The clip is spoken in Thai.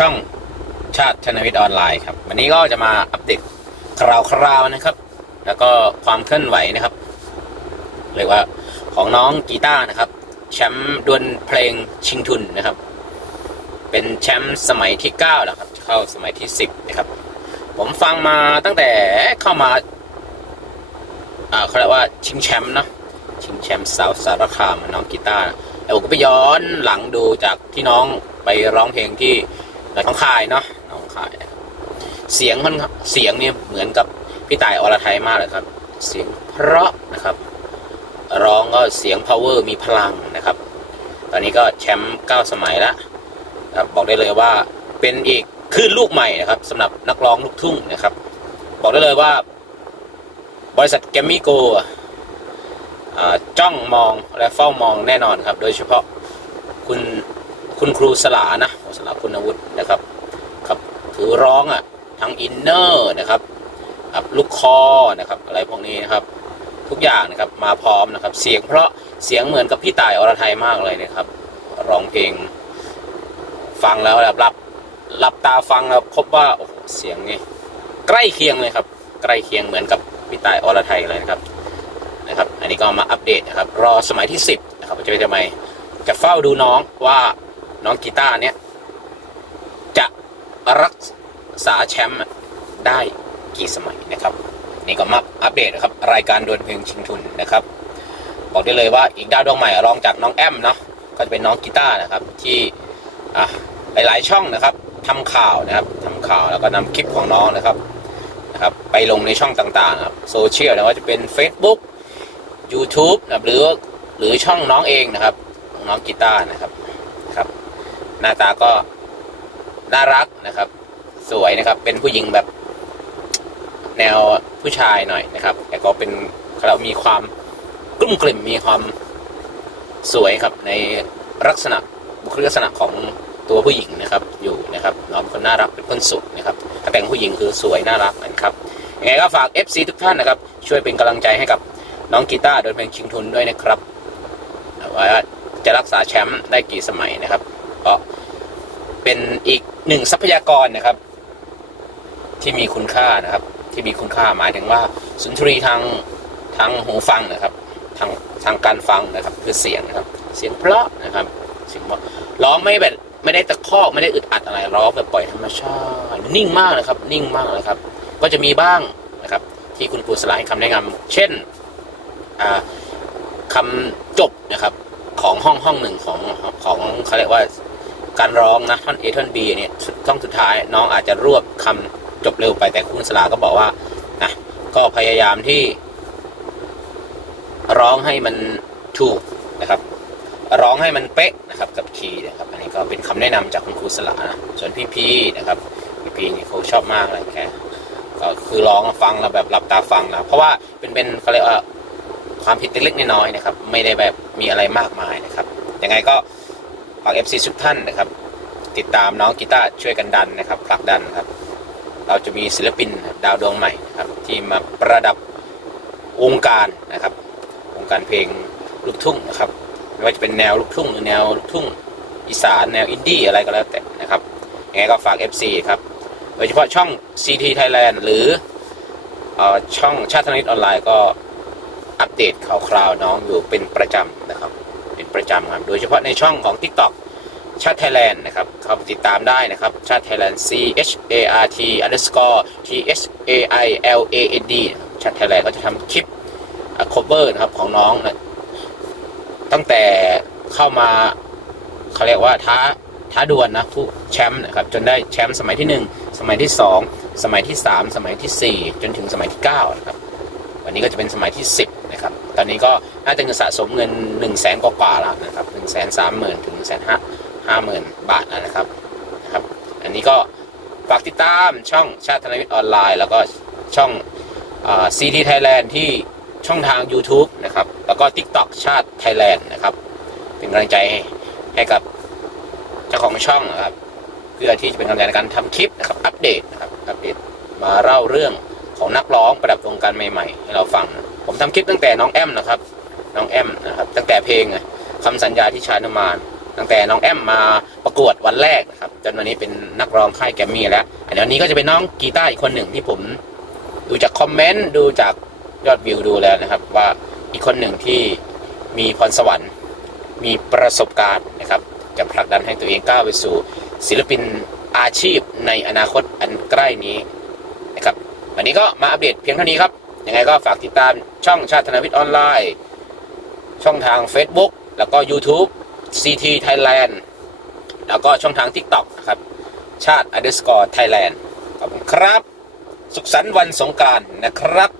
ช่องชาติชนวิทย์ออนไลน์ครับ วันนี้ก็จะมาอัปเดตคราวๆนะครับ แล้วก็ความเคลื่อนไหวนะครับเรียกว่าของน้องกีตาร์นะครับ แชมป์ดวลเพลงชิงทุนนะครับ เป็นแชมป์สมัยที่9แล้วครับเข้าสมัยที่ 10 นะครับ ผมฟังมาตั้งแต่เข้ามาอ่าเขาเรียกว่าชิงแชมป์เนาะชิงแชมป์สาวสารคามน้องกีตาร์แล้วผมก็ไปย้อนหลังดูจากที่น้องไปร้องเพลงที่ น้องคายเนาะน้องคาย เสียงมันเสียงเนี่ยเหมือนกับพี่ต่ายอรไทยมากเลยครับ เสียงเพราะนะครับ ร้องก็เสียง power มีพลังนะครับ ตอนนี้ก็แชมป์9สมัยแล้วนะครับบอกได้เลยว่าเป็นอีกคลื่นลูกใหม่นะครับสำหรับนักร้องลูกทุ่งนะครับ บอกได้เลยว่า บริษัทแกมมี่โกจ้องมองและเฝ้ามองแน่นอนครับ โดยเฉพาะ คุณครูสลานะสลาคุณวุฒินะครับครับถือร้องอะทั้งอินเนอร์นะครับครับลูกคอนะครับอะไรพวกนี้นะครับทุกอย่างนะครับมาพร้อมนะครับ เสียงเพราะเสียงเหมือนกับพี่ต่ายอรไทยมากเลยนะครับร้องเพลง ฟังแล้วแบบรับหลับตาฟังแล้วพบว่าโอ้โหเสียงนี่ใกล้เคียงเลยครับ ใกล้เคียงเหมือนกับพี่ต่ายอรไทยเลยนะครับนะครับ อันนี้ก็มาอัปเดตนะครับ รอสมัยที่ 10นะครับจะเป็นทำไมจะเฝ้าดูน้องว่า น้องกีตาร์เนี้ยจะรักษาแชมป์ได้กี่สมัยนะครับ นี่ก็มาอัปเดตนะครับ รายการดวลเพลงชิงทุนนะครับ บอกได้เลยว่าอีกดาวดวงใหม่รองจากน้องแอมเนาะก็จะเป็นน้องกีตาร์นะครับ ที่หลายๆช่องนะครับทำข่าวนะครับทำข่าวแล้วก็นำคลิปของน้องนะครับนะครับ ไปลงในช่องต่างๆครับโซเชียลนะว่าจะเป็น Facebook YouTube นะครับหรือหรือช่องน้องเองนะครับน้องกีตาร์นะครับ หน้าตาก็น่ารักนะครับ สวยนะครับ เป็นผู้หญิงแบบแนวผู้ชายหน่อยนะครับ แต่ก็เป็นเรามีความกลุ่มกลิ่มมีความสวยครับในลักษณะบุคลิกลักษณะของตัวผู้หญิงนะครับ อยู่นะครับน้องคนน่ารักเป็นคนสุดนะครับถ้าแต่งผู้หญิงคือสวยน่ารักนะครับยังไงก็ฝาก FC ทุกท่านนะครับ ช่วยเป็นกำลังใจให้กับน้องกีตาร์โดยเพลงชิงทุนด้วยนะครับว่าจะรักษาแชมป์ได้กี่สมัยนะครับก็ เป็นอีกหนึ่งทรัพยากรนะครับ ที่มีคุณค่านะครับ ที่มีคุณค่าหมายถึงว่า สุนทรีทางทางหูฟังนะครับ ทางทางการฟังนะครับ คือเสียงนะครับ เสียงเพราะนะครับเสียงเพราะร้องไม่แบบไม่ได้ตะคอกไม่ได้อึดอัดอะไรร้องแบบปล่อยธรรมชาตินิ่งมากนะครับ นิ่งมากเลยครับ ก็จะมีบ้างนะครับ ที่คุณครูสลายคำแนะนำเช่นอ่าคำจบนะครับ ของห้องห้องหนึ่งของของเขาเรียกว่า การร้องนะท่อน A ท่อน B เนี่ยท่องสุดท้ายน้องอาจจะรวบคำจบเร็วไปแต่คุณสลาก็บอกว่านะก็พยายามที่ ร้องให้มันถูกนะครับ ร้องให้มันเป๊ะนะครับกับคีย์นะครับ อันนี้ก็เป็นคำแนะนำจากคุณครูสลานะส่วนพี่พีนะครับพี่พีนี่เขาชอบมากเลยแกก็คือร้องฟังแล้วแบบหลับตาฟังนะเพราะว่าเป็นเป็นเขาเรียกว่าความผิดเล็กๆน้อยๆนะครับ ไม่ได้แบบมีอะไรมากมายนะครับยังไงก็ ฝากเอฟซีทุกท่านนะครับ ติดตามน้องกีตาร์ช่วยกันดันนะครับผลักดันครับ เราจะมีศิลปินดาวดวงใหม่นะครับที่มาประดับวงการนะครับวงการเพลงลูกทุ่งนะครับไม่ว่าจะเป็นแนวลูกทุ่งหรือแนวลูกทุ่งอีสานแนวอินดี้อะไรก็แล้วแต่นะครับยังไงก็ฝาก FC ครับโดยเฉพาะช่อง CT Thailand หรืออช่องชาติธนิตออนไลน์ก็อัปเดตข่าวคราวน้องอยู่เป็นประจำนะครับ ประจำครับ โดยเฉพาะในช่องของ TikTok ชาติไทยแลนด์นะครับ เข้าไปติดตามได้นะครับ ชาติไทยแลนด์ C H A R T underscore T H A I L A N D ชาติไทยแลนด์ก็จะทำคลิป c o v e r นะครับของน้องนะตั้งแต่เข้ามาเขาเรียกว่าท้าท้าดวลนะผู้แชมป์นะครับ จนได้แชมป์สมัยที่ 1 สมัยที่ 2 สมัยที่ 3 สมัยที่ 4 จนถึงสมัยที่9นะครับ วันนี้ก็จะเป็นสมัยที่ 10นะครับตอนนี้ก็น่าจะเงินสะสมเงิน1 0 0 0 0แสนกว่าแล้วนะครับ1 3 0 0 0 0ถึง1 5 0 0 0บาทแล้วนะครับนะครับ อันนี้ก็ฝากติดตามช่องชาติธนวิทย์ออนไลน์ แล้วก็ช่องซีดีไทยแลนด์ที่ช่องทาง YouTube นะครับ แล้วก็ TikTok ชาติไทยแลนด์นะครับ เป็นกำลังใจให้ให้กับเจ้าของช่องนะครับ เพื่อที่จะเป็นกำลังใจในการทำคลิปนะครับ อัปเดตนะครับ อัปเดตมาเล่าเรื่อง ของนักร้องประดับวงการใหม่ๆให้เราฟัง ผมทำคลิปตั้งแต่น้องแอมนะครับ น้องแอมนะครับ ตั้งแต่เพลงคำสัญญาที่ชานมาน ตั้งแต่น้องแอมมาประกวดวันแรกนะครับจนวันนี้เป็นนักร้องค่ายแกมมี่แล้วอันนี้วันนี้ก็จะเป็นน้องกีตาร์อีกคนหนึ่งที่ผมดูจากคอมเมนต์ดูจากยอดวิวดูแล้วนะครับ ว่าอีกคนหนึ่งที่มีพรสวรรค์มีประสบการณ์นะครับ จะผลักดันให้ตัวเองก้าวไปสู่ศิลปินอาชีพในอนาคตอันใกล้นี้ วันนี้ก็มาอัปเดตเพียงเท่านี้ครับยังไงก็ฝากติดตามช่องชาติธนวิทย์ออนไลน์ ช่องทาง Facebook แล้วก็ YouTube CT Thailand แล้วก็ช่องทาง TikTok นะครับ ชาติ underscore Thailand ขอบคุณครับ สุขสันต์วันสงการนะครับ